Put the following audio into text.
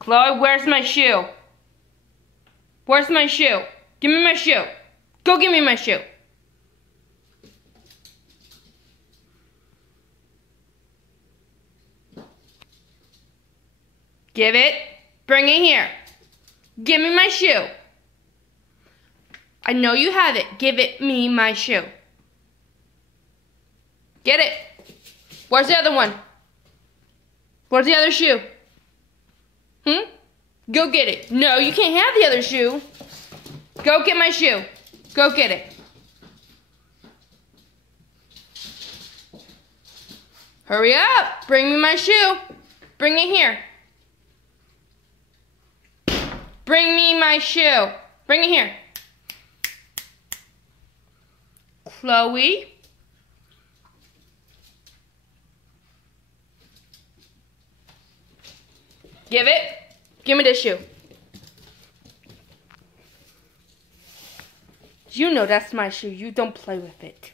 Chloe, where's my shoe? Where's my shoe? Give me my shoe. Go give me my shoe. Give it. Bring it here. Give me my shoe. I know you have it. Give me my shoe. Get it. Where's the other one? Where's the other shoe? Go get it. No, you can't have the other shoe. Go get my shoe. Go get it. Hurry up. Bring me my shoe. Bring it here. Bring me my shoe. Bring it here. Chloe. Give it. Give me the shoe. You know that's my shoe. You don't play with it.